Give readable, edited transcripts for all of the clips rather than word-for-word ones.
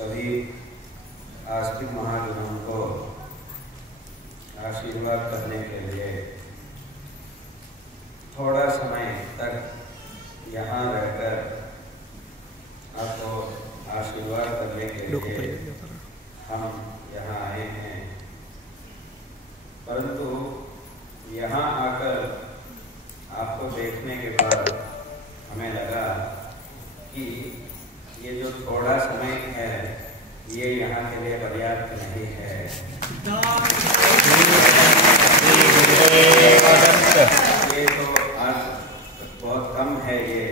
सभी आस्तिक महाजनों को आशीर्वाद करने के लिए थोड़ा समय तक यहाँ रहकर आपको आशीर्वाद करने के लिए हम यहाँ आए हैं। परंतु यहाँ आकर आपको देखने के बाद हमें लगा कि ये जो थोड़ा समय है ये यहाँ के लिए पर्याप्त नहीं है। ये तो आज बहुत कम है, ये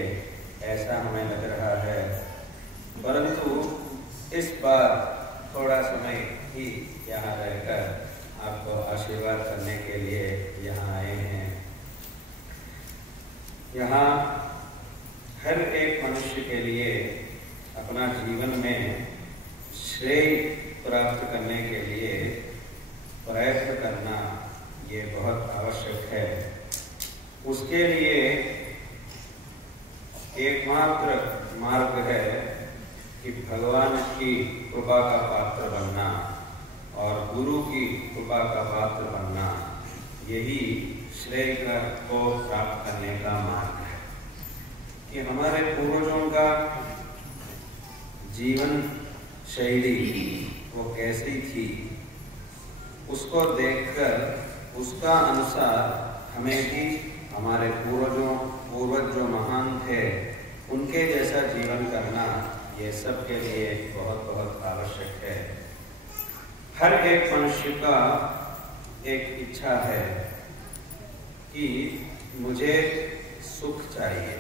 ऐसा हमें लग रहा है। परंतु इस बार थोड़ा समय ही यहाँ रहकर आपको आशीर्वाद करने के लिए यहाँ आए हैं। यहाँ हर एक मनुष्य के लिए अपना जीवन में श्रेय प्राप्त करने के लिए प्रयत्न करना ये बहुत आवश्यक है। उसके लिए एकमात्र मार्ग है कि भगवान की कृपा का पात्र बनना और गुरु की कृपा का पात्र बनना, यही श्रेय को प्राप्त करने का मार्ग है। कि हमारे पूर्वजों का जीवन शैली वो कैसी थी, उसको देखकर उसका अनुसार हमें भी हमारे पूर्वज जो महान थे उनके जैसा जीवन करना ये सब के लिए बहुत बहुत आवश्यक है। हर एक मनुष्य का एक इच्छा है कि मुझे सुख चाहिए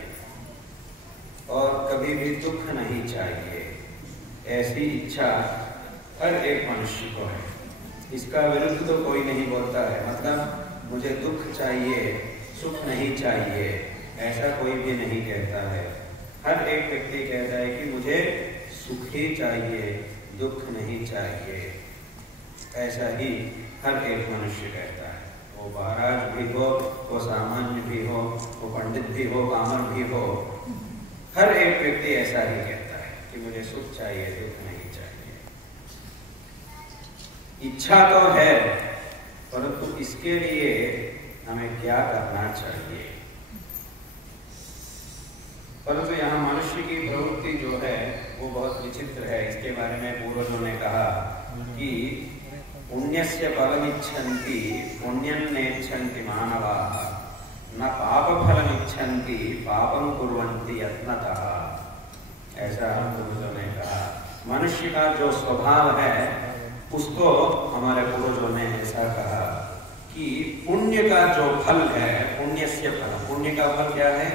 और कभी भी दुख नहीं चाहिए, ऐसी इच्छा हर एक मनुष्य को है। इसका विरुद्ध तो कोई नहीं बोलता है, मतलब मुझे दुख चाहिए सुख नहीं चाहिए, ऐसा कोई भी नहीं कहता है। हर एक व्यक्ति कहता है कि मुझे सुख ही चाहिए दुख नहीं चाहिए, ऐसा ही हर एक मनुष्य कहता है। वो महाराज भी हो, वो सामान्य भी हो, वो पंडित भी हो, पामर भी हो, हर एक व्यक्ति ऐसा ही कहता है कि मुझे सुख चाहिए दुख नहीं चाहिए। इच्छा तो है, परंतु इसके लिए हमें क्या करना चाहिए। परंतु यहाँ मनुष्य की प्रवृत्ति जो है वो बहुत विचित्र है। इसके बारे में पूर्वजों ने कहा कि पुण्यस्य फलमिच्छन्ति पुण्यं नेच्छन्ति मानवाः न पाप फलमिच्छन्ति पापं कुर्वन्ति यत्नतः। ऐसा हम पूर्वजों ने कहा। मनुष्य का जो स्वभाव है उसको हमारे पूर्वजों ने ऐसा कहा कि पुण्य का जो फल है, पुण्यस्य फल, पुण्य का फल क्या है?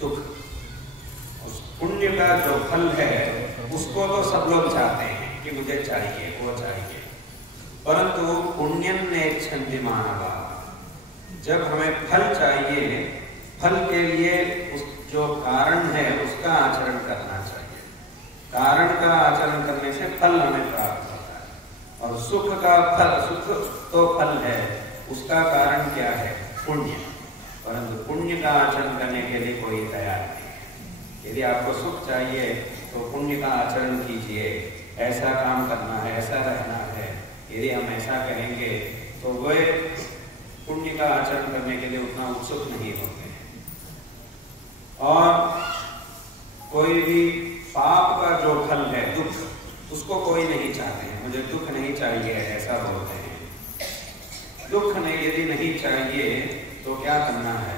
सुख। उस पुण्य का जो फल है उसको तो सब लोग चाहते हैं कि मुझे चाहिए वो चाहिए, परंतु पुण्यं नेच्छन्ति मानवाः। जब हमें फल चाहिए, फल के लिए उस जो कारण है उसका आचरण करना चाहिए। कारण का आचरण करने से फल हमें प्राप्त होता है। और सुख का फल, सुख तो फल है, उसका कारण क्या है? पुण्य। परंतु पुण्य का आचरण करने के लिए कोई तैयार नहीं है। यदि आपको सुख चाहिए तो पुण्य का आचरण कीजिए, ऐसा काम करना है, ऐसा रहना है। यदि हम ऐसा कहेंगे तो वह पुण्य का आचरण करने के लिए उतना उत्सुक नहीं होते हैं। और कोई भी पाप का जो फल है दुख, उसको कोई नहीं चाहते हैं। मुझे दुख नहीं चाहिए ऐसा बोलते हैं। दुख नहीं यदि नहीं चाहिए तो क्या करना है?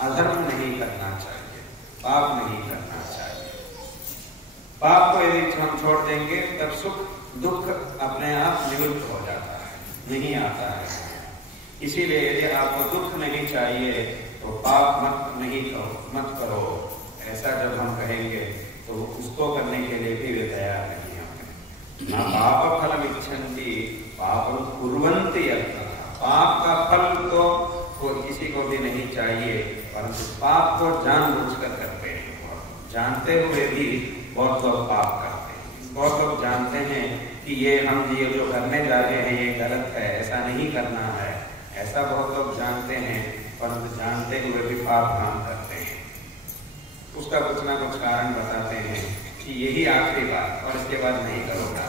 अधर्म नहीं करना चाहिए, पाप नहीं करना चाहिए। पाप को यदि हम छोड़ देंगे तब सुख दुख अपने आप निवृत्त हो जाता है, नहीं आता है। इसीलिए यदि आपको दुख नहीं चाहिए तो पाप मत करो। ऐसा जब हम कहेंगे तो उसको करने के लिए भी वे तैयार नहीं होंगे। ना पाप फलमिच्छन्ति पापं कुर्वन्ति यत्नतः। पाप का फल तो किसी को भी नहीं चाहिए, परंतु पाप को जानबूझकर करते हैं। जानते हुए भी बहुत लोग पाप करते हैं। बहुत लोग जानते हैं कि ये हम ये जो करने जा रहे हैं ये गलत है, ऐसा नहीं करना है, ऐसा बहुत लोग जानते हैं, परंतु जानते हुए भी पाप काम करते हैं। उसका कुछ ना कुछ कारण बताते हैं यही आखिरी बात और इसके बाद नहीं करूँगा,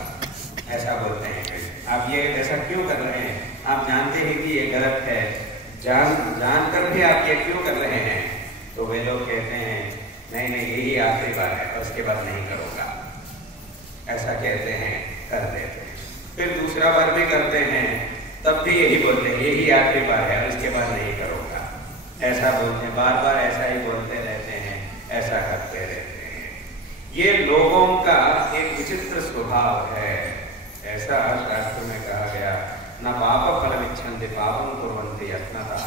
ऐसा बोलते हैं। आप ये ऐसा क्यों कर रहे हैं? आप जानते हैं कि ये गलत है, जान कर भी आप ये क्यों कर रहे हैं? तो वे लोग कहते हैं नहीं नहीं यही आखिरी बार है और उसके बाद नहीं करूँगा, ऐसा कहते हैं, कर देते हैं। फिर दूसरा बार भी करते हैं, तब भी यही बोलते हैं यही आखिरी बार है और इसके बाद नहीं करूँगा, ऐसा बोलते हैं। बार बार ऐसा ही बोलते रहते हैं, ऐसा करते रहते हैं। ये लोगों का एक विचित्र स्वभाव है। ऐसा शास्त्र में कहा गया, न पाप फलमिच्छन्ति पापं कुर्वन्ति यत्नतः।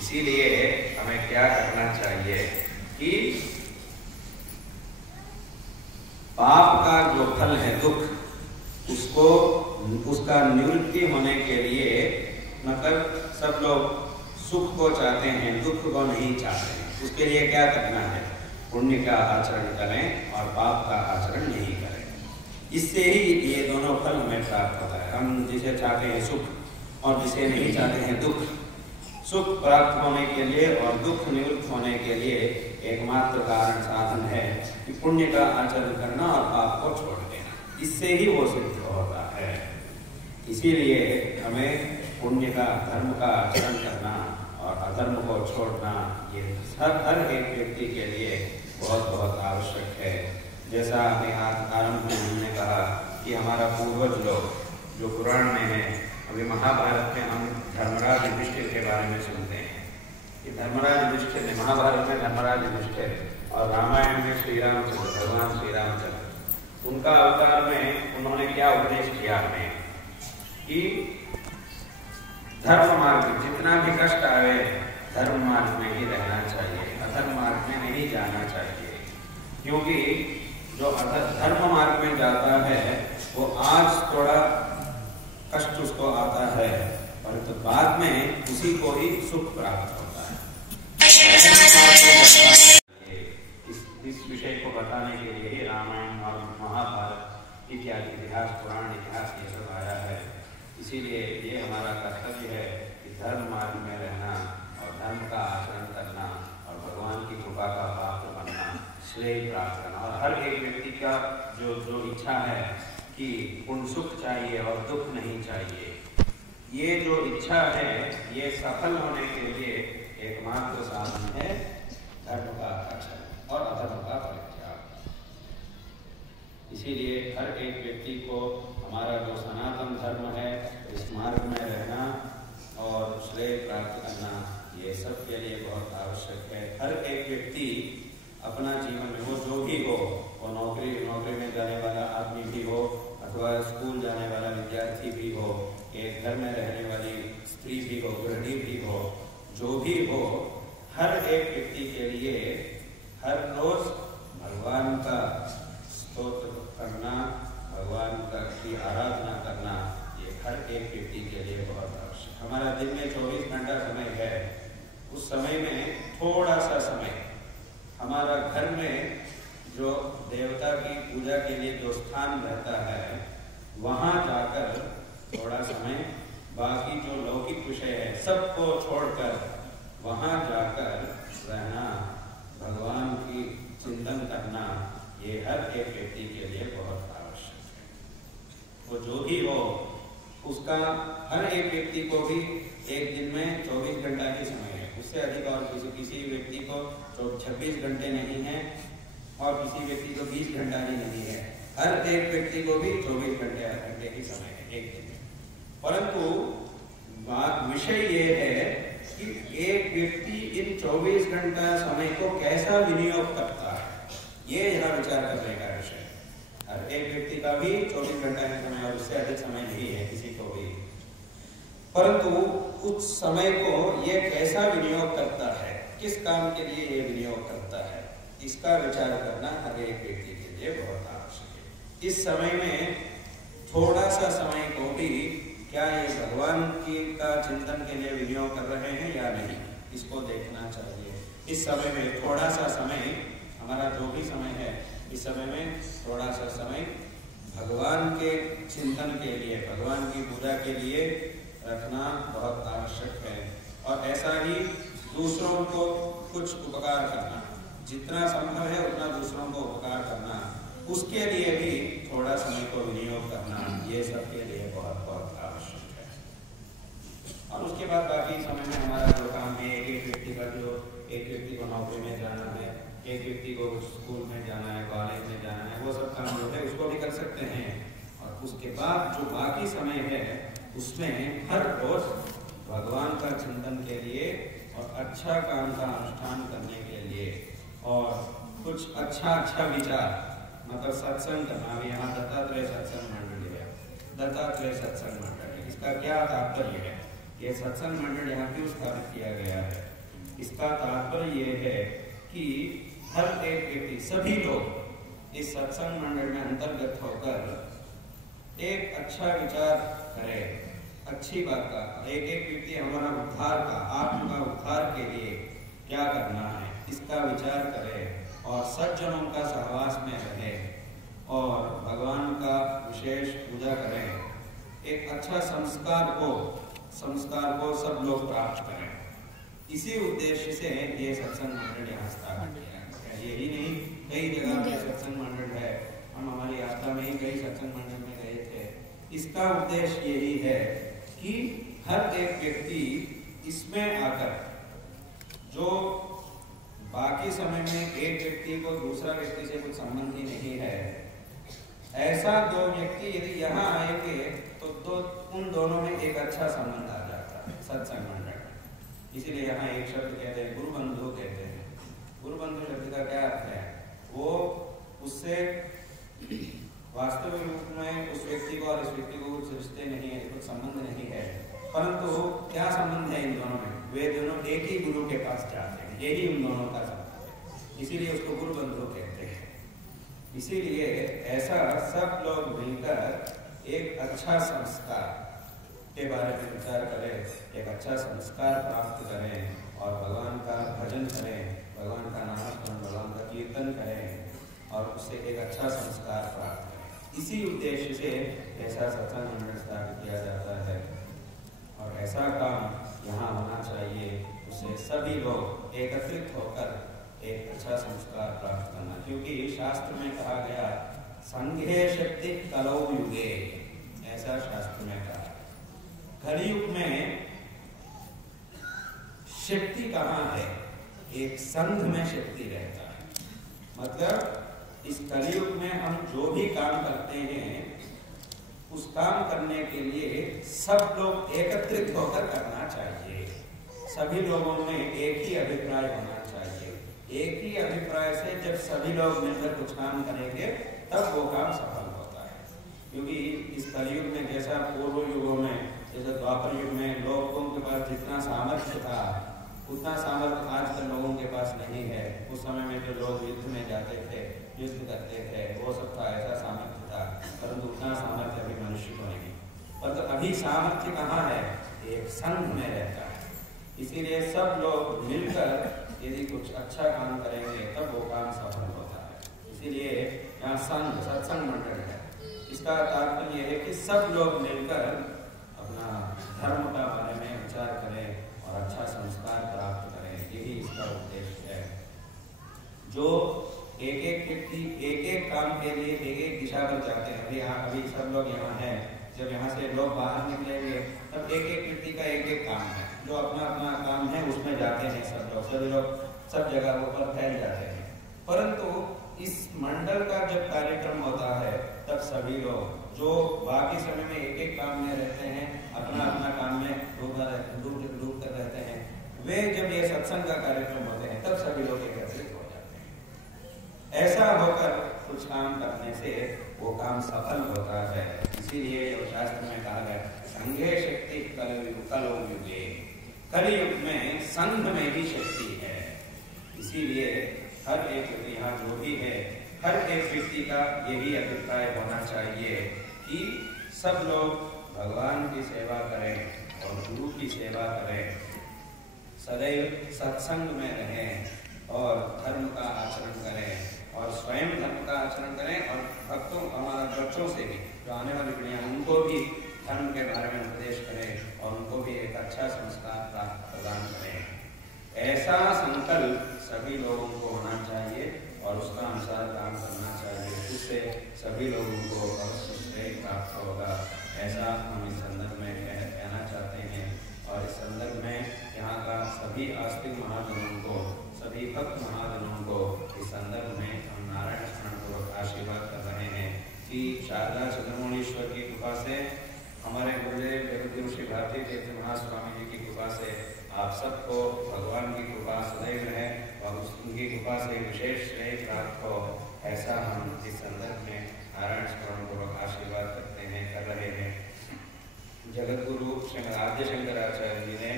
इसीलिए हमें क्या करना चाहिए कि पाप का जो फल है दुख, उसका निवृत्ति होने के लिए, मतलब सब लोग सुख को चाहते हैं, दुख को नहीं चाहते हैं। उसके लिए क्या करना है? पुण्य का आचरण करें और पाप का आचरण नहीं करें। इससे ही ये दोनों फल हमें प्राप्त होता है। हम जिसे चाहते हैं सुख और जिसे नहीं चाहते हैं दुख, सुख प्राप्त होने के लिए और दुख निवृत्त होने के लिए एकमात्र कारण साधन है कि पुण्य का आचरण करना और पाप को छोड़ देना। इससे ही वो सिद्ध होता है। इसीलिए हमें पुण्य का, धर्म का आचरण करना और अधर्म को छोड़ना, ये हर एक व्यक्ति के लिए बहुत बहुत आवश्यक है। जैसा अभी आरंभ में हमने कहा कि हमारा पूर्वज लोग जो पुराण में है, अभी महाभारत में हम धर्मराज युधिष्ठिर के बारे में सुनते हैं कि धर्मराज युधिष्ठिर ने, महाभारत में धर्मराज युधिष्ठिर और रामायण में श्री रामचंद्र, भगवान श्री रामचंद्र, उनका अवतार में उन्होंने क्या उपदेश किया हमें कि धर्म मार्ग, जितना भी कष्ट आए धर्म मार्ग में ही रहना चाहिए, अधर्म मार्ग में नहीं जाना चाहिए। क्योंकि जो धर्म मार्ग में जाता है वो आज थोड़ा कष्ट उसको आता है, परंतु तो बाद में उसी को ही सुख प्राप्त होता है। इस विषय को बताने के लिए ही रामायण और महाभारत इत्यादि इतिहास, पुराण इतिहास ये सब आया है। इसीलिए ये हमारा कर्तव्य है कि धर्म मार्ग में रहना और धर्म का आचरण करना और भगवान की कृपा का पात्र बनना, श्रेय प्राप्त करना। और हर एक व्यक्ति का जो इच्छा है कि पूर्ण सुख चाहिए और दुख नहीं चाहिए, ये जो इच्छा है ये सफल होने के लिए एकमात्र साधन है धर्म का आचरण और अधर्म का परित्याग। इसीलिए हर एक व्यक्ति को हमारा जो सनातन धर्म है इस मार्ग में रहना और श्रेय प्राप्त करना, ये सब के लिए बहुत आवश्यक है। हर एक व्यक्ति अपना जीवन में, वो जो भी हो, वो नौकरी में जाने वाला आदमी भी हो अथवा स्कूल जाने वाला विद्यार्थी भी हो, एक घर में रहने वाली स्त्री भी हो, गृहिणी भी हो, जो भी हो, हर एक व्यक्ति के लिए हर रोज भगवान का स्तोत्र करना, भगवान की आराधना करना, ये हर एक व्यक्ति के लिए बहुत आवश्यक। हमारा दिन में 24 घंटा समय है, उस समय में थोड़ा सा समय हमारा घर में जो देवता की पूजा के लिए जो स्थान रहता है वहाँ जाकर थोड़ा समय, बाकी जो लौकिक विषय है सबको छोड़कर वहाँ जाकर रहना, भगवान की चिंतन करना, ये हर एक व्यक्ति के लिए बहुत आवश्यक है। वो जो भी हो, उसका हर एक व्यक्ति को भी एक दिन में 24 घंटा की समय है, उससे अधिक और किसी व्यक्ति को 26 घंटे नहीं है और किसी व्यक्ति को 20 घंटा ही नहीं है। हर एक व्यक्ति को भी 24 घंटे की समय है एक दिन में। परंतु विषय ये है कि एक व्यक्ति इन 24 घंटा समय को कैसा विनियोग करता है, ये यहाँ विचार करने का विषय है। हर एक व्यक्ति का भी 24 घंटा का समय और उससे अधिक समय नहीं है किसी को भी, परंतु उस समय को ये कैसा विनियोग करता है, किस काम के लिए ये विनियोग करता है, इसका विचार करना हर एक व्यक्ति के लिए बहुत आवश्यक है। इस समय में थोड़ा सा समय को भी क्या ये भगवान का चिंतन के लिए विनियोग कर रहे हैं या नहीं, इसको देखना चाहिए। इस समय में थोड़ा सा समय, हमारा जो भी समय है, इस समय में थोड़ा सा समय भगवान के चिंतन के लिए, भगवान की पूजा के लिए रखना बहुत आवश्यक है। और ऐसा ही दूसरों को कुछ उपकार करना, जितना संभव है उतना दूसरों को उपकार करना, उसके लिए भी थोड़ा समय को विनियोग करना, ये सबके लिए बहुत बहुत आवश्यक है। और उसके बाद बाकी समय में हमारा जो काम है, एक व्यक्ति का जो एक व्यक्ति को नौकरी में जाना है, एक व्यक्ति को स्कूल में जाना है, कॉलेज में जाना है, वो सब काम जो है उसको भी कर सकते हैं। और उसके बाद जो बाकी समय है उसमें हर रोज भगवान का चिंतन के लिए और अच्छा काम का अनुष्ठान करने के लिए और कुछ अच्छा विचार, मतलब सत्संग करना। भी यहाँ दत्तात्रेय सत्संग मंडल है, दत्तात्रेय सत्संग मंडल। इसका क्या तात्पर्य है? ये सत्संग मंडल यहाँ क्यों स्थापित किया गया है? इसका तात्पर्य ये है कि हर एक व्यक्ति, सभी लोग इस सत्संग मंडल में अंतर्गत होकर एक अच्छा विचार करे, अच्छी बात का। एक एक व्यक्ति हमारा उद्धार का, आत्म का उद्धार के लिए क्या करना है इसका विचार करे और सज्जनों का सहवास में रहे और भगवान का विशेष पूजा करें। एक अच्छा संस्कार को सब लोग प्राप्त करें। इसी उद्देश्य से ये सत्संग मंडल यहाँ स्थापित किया गया। यही नहीं, कई जगह पे सत्संग मंडल है। हम हमारी यात्रा में ही कई सत्संग मंडल में गए थे। इसका उद्देश्य यही है कि हर एक व्यक्ति इसमें आकर, जो बाकी समय में एक व्यक्ति को दूसरा व्यक्ति से कुछ संबंध ही नहीं है, ऐसा दो व्यक्ति यदि यहाँ आएंगे तो उन दोनों में एक अच्छा संबंध आ जाता है सत्संग मंडल में। इसीलिए यहाँ एक शब्द कहते हैं, गुरु बंधु कहते हैं। गुरु बंधु शब्द का क्या अर्थ है? वो उससे वास्तविक रूप में उस व्यक्ति को और इस व्यक्ति को कुछ रिश्ते नहीं है, कुछ संबंध नहीं है, परंतु क्या संबंध है इन दोनों में? वे दोनों एक ही गुरु के पास जाते हैं, यही उन दोनों का संबंध है। इसीलिए उसको गुरु बंधु कहते हैं। इसीलिए ऐसा सब लोग मिलकर एक अच्छा संस्कार के बारे में विचार करें, एक अच्छा संस्कार प्राप्त करें और भगवान का भजन करें, भगवान का नाम स्मरण, भगवान का कीर्तन करें और उससे एक अच्छा संस्कार प्राप्त करें। इसी उद्देश्य से ऐसा सत्संग मंडल स्थापित किया जाता है और ऐसा काम यहाँ होना चाहिए। उससे सभी लोग एकत्रित होकर एक अच्छा संस्कार प्राप्त करना, क्योंकि शास्त्र में कहा गया संघे शक्ति कलौ युगे, ऐसा शास्त्र में कहा। कलयुग में शक्ति कहाँ है? एक संघ में शक्ति रहता है। मतलब इस कलयुग में हम जो भी काम करते हैं उस काम करने के लिए सब लोग एकत्रित होकर करना चाहिए। सभी लोगों में एक ही अभिप्राय होना चाहिए। एक ही अभिप्राय से जब सभी लोग मिलकर कुछ काम करेंगे तब वो काम सफल होता है। क्योंकि इस कलयुग में, जैसा पूर्व युगों में, जैसे द्वापर युग में लोगों के पास जितना सामर्थ्य था उतना सामर्थ्य आजकल लोगों के पास नहीं है। उस समय में जो लोग युद्ध में जाते थे, युद्ध करते थे, वो सबका ऐसा सामर्थ्य था, परंतु उतना सामर्थ्य अभी मनुष्य को नहीं। परंतु अभी सामर्थ्य कहाँ है? एक संघ में रहता है। इसीलिए सब लोग मिलकर यदि कुछ अच्छा काम करेंगे तब वो काम सफल होता है। इसीलिए यहाँ संघ, सत्संग मंडल है। इसका तात्पर्य यह है कि सब लोग मिलकर अपना धर्म का बारे में विचार करें और अच्छा संस्कार प्राप्त करें, यही इसका उद्देश्य है। जो एक एक व्यक्ति एक एक काम के लिए एक एक दिशा पर जाते हैं। अभी सब लोग यहाँ हैं, जब यहाँ से लोग बाहर निकलेंगे तब एक एक व्यक्ति का एक एक काम है, जो अपना अपना काम है उसमें जाते हैं सब लोग। सभी लोग सब जगह पर फैल जाते हैं। परंतु इस मंडल का जब कार्यक्रम होता है तब सभी लोग जो बाकी समय में एक एक काम में रहते हैं, अपना अपना काम में डूब कर रहते हैं, वे जब ये सत्संग का कार्यक्रम होते हैं तब सभी लोग एकत्रित हो जाते हैं। ऐसा होकर कुछ काम करने से वो काम सफल होता है। इसीलिए शास्त्र में कहा गया संघे शक्ति कलौ युगे, कलयुग में संघ में ही शक्ति है। इसीलिए हर एक व्यक्ति यहाँ जो भी है, हर एक व्यक्ति का यही अभिप्राय होना चाहिए कि सब लोग भगवान की सेवा करें और गुरु की सेवा करें, सदैव सत्संग में रहें और धर्म का आचरण करें और स्वयं धर्म का आचरण करें और भक्तों, हमारा बच्चों से भी जो आने वाली पीढ़ियां, उनको भी धर्म के बारे में उपदेश करें और उनको भी एक अच्छा संस्कार प्रदान करें। ऐसा संकल्प सभी लोगों को होना चाहिए और उसका अनुसार काम करना चाहिए। जिससे सभी लोगों को अवश्य श्रेय प्राप्त होगा, ऐसा हम इस संदर्भ में कहना चाहते हैं। और इस संदर्भ में यहाँ का सभी आस्तिक महाजनों को, सभी भक्त महाजनों को इस संदर्भ में हम नारायण स्मरण पूर्वक आशीर्वाद कर रहे हैं कि शारदा चंद्रमौलीश्वर की कृपा से, हमारे गुरुदेव जगतगुरु श्री भारती तीर्थ महास्वामी जी की कृपा से आप सबको भगवान की कृपा सदैव रहे और उनकी कृपा से विशेष श्रेय प्राप्त हो, ऐसा हम इस संदर्भ में नारायण स्मरण पूर्वक आशीर्वाद करते हैं, कर रहे हैं। जगतगुरु श्री आद्य शंकराचार्य जी ने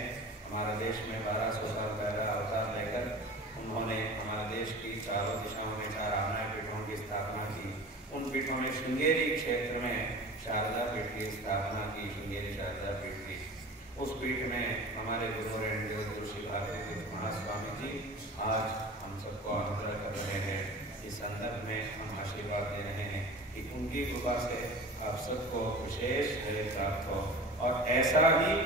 हमारे देश में 1200 साल पहला अवतार लेकर उन्होंने हमारे देश की चारों दिशाओं में 4 आम्नाय पीठों की स्थापना की। उन पीठों में श्रृंगेरी क्षेत्र में शारदा पीठ की स्थापना की, श्रृंगेरी शारदा पीठ की। उस पीठ में हमारे गुरु श्री भारती तीर्थ महास्वामी जी आज हम सबको अनुग्रह कर रहे हैं। इस संदर्भ में हम आशीर्वाद दे रहे हैं कि उनकी कृपा से आप सबको विशेष श्रेय प्राप्त हो और ऐसा ही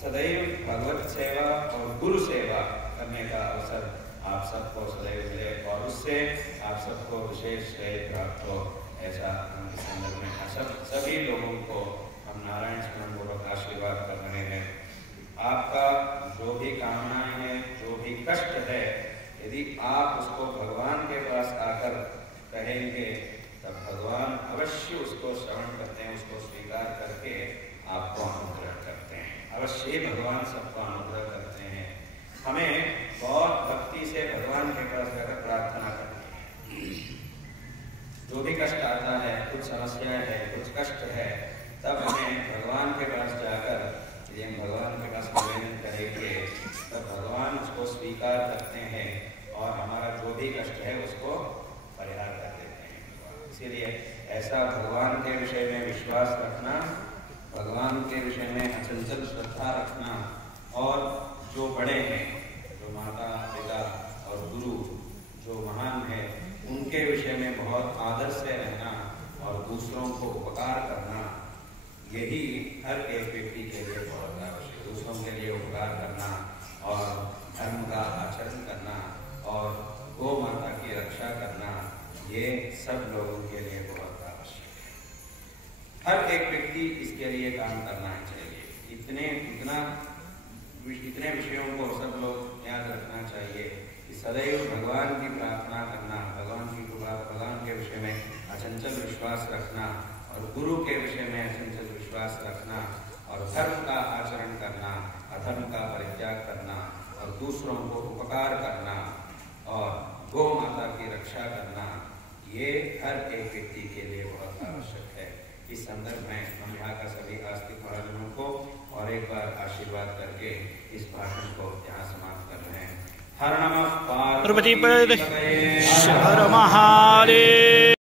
सदैव भगवत सेवा और गुरु सेवा करने का अवसर आप सबको सदैव मिले और उससे आप सबको विशेष श्रेय प्राप्त हो, ऐसा हम इस संदर्भ में सभी लोगों को हम नारायण स्मरण पूर्वक आशीर्वाद कर रहे हैं। आपका जो भी कामनाएं हैं, जो भी कष्ट है, यदि आप उसको भगवान के पास आकर कहेंगे तब भगवान अवश्य उसको श्रवण करते हैं, उसको स्वीकार करके आपको अनुग्रह करते हैं। अवश्य भगवान सबको अनुग्रह करते हैं। हमें बहुत भक्ति से भगवान के पास जाकर प्रार्थना करनी है। जो भी कष्ट आता है, कुछ समस्याएं है, कुछ कष्ट है, तब हमें भगवान के पास जाकर यदि हम भगवान के पास निवेदन करेंगे तब भगवान उसको स्वीकार करते हैं और हमारा जो भी कष्ट है उसको परिहार कर देते हैं। इसीलिए ऐसा भगवान के विषय में विश्वास रखना, भगवान के विषय में अचंचल श्रद्धा रखना और जो बड़े हैं, जो माता पिता और गुरु जो महान है, उनके विषय में बहुत आदर से रहना और दूसरों को उपकार करना, यही हर एक व्यक्ति के लिए बहुत आवश्यक है। दूसरों के लिए उपकार करना और धर्म का आचरण करना और गौ माता की रक्षा करना, ये सब लोगों के लिए बहुत आवश्यक है। हर एक व्यक्ति इसके लिए काम करना चाहिए। इतने विषयों को सब लोग याद रखना चाहिए कि सदैव भगवान की प्रार्थना करना, भगवान की कृपा, भगवान के विषय में अचंचल विश्वास रखना और गुरु के विषय में अचंचल विश्वास रखना और धर्म का आचरण करना, अधर्म का परित्याग करना और दूसरों को उपकार करना और गौ माता की रक्षा करना, ये हर एक व्यक्ति के लिए बहुत आवश्यक है। इस संदर्भ में हम यहाँ का सभी आस्तिक महाजनों को और एक बार आशीर्वाद करके इस भाषण को यहाँ समाप्त कर रहे हैं। हर नमः पार्वती पते हर महादेव।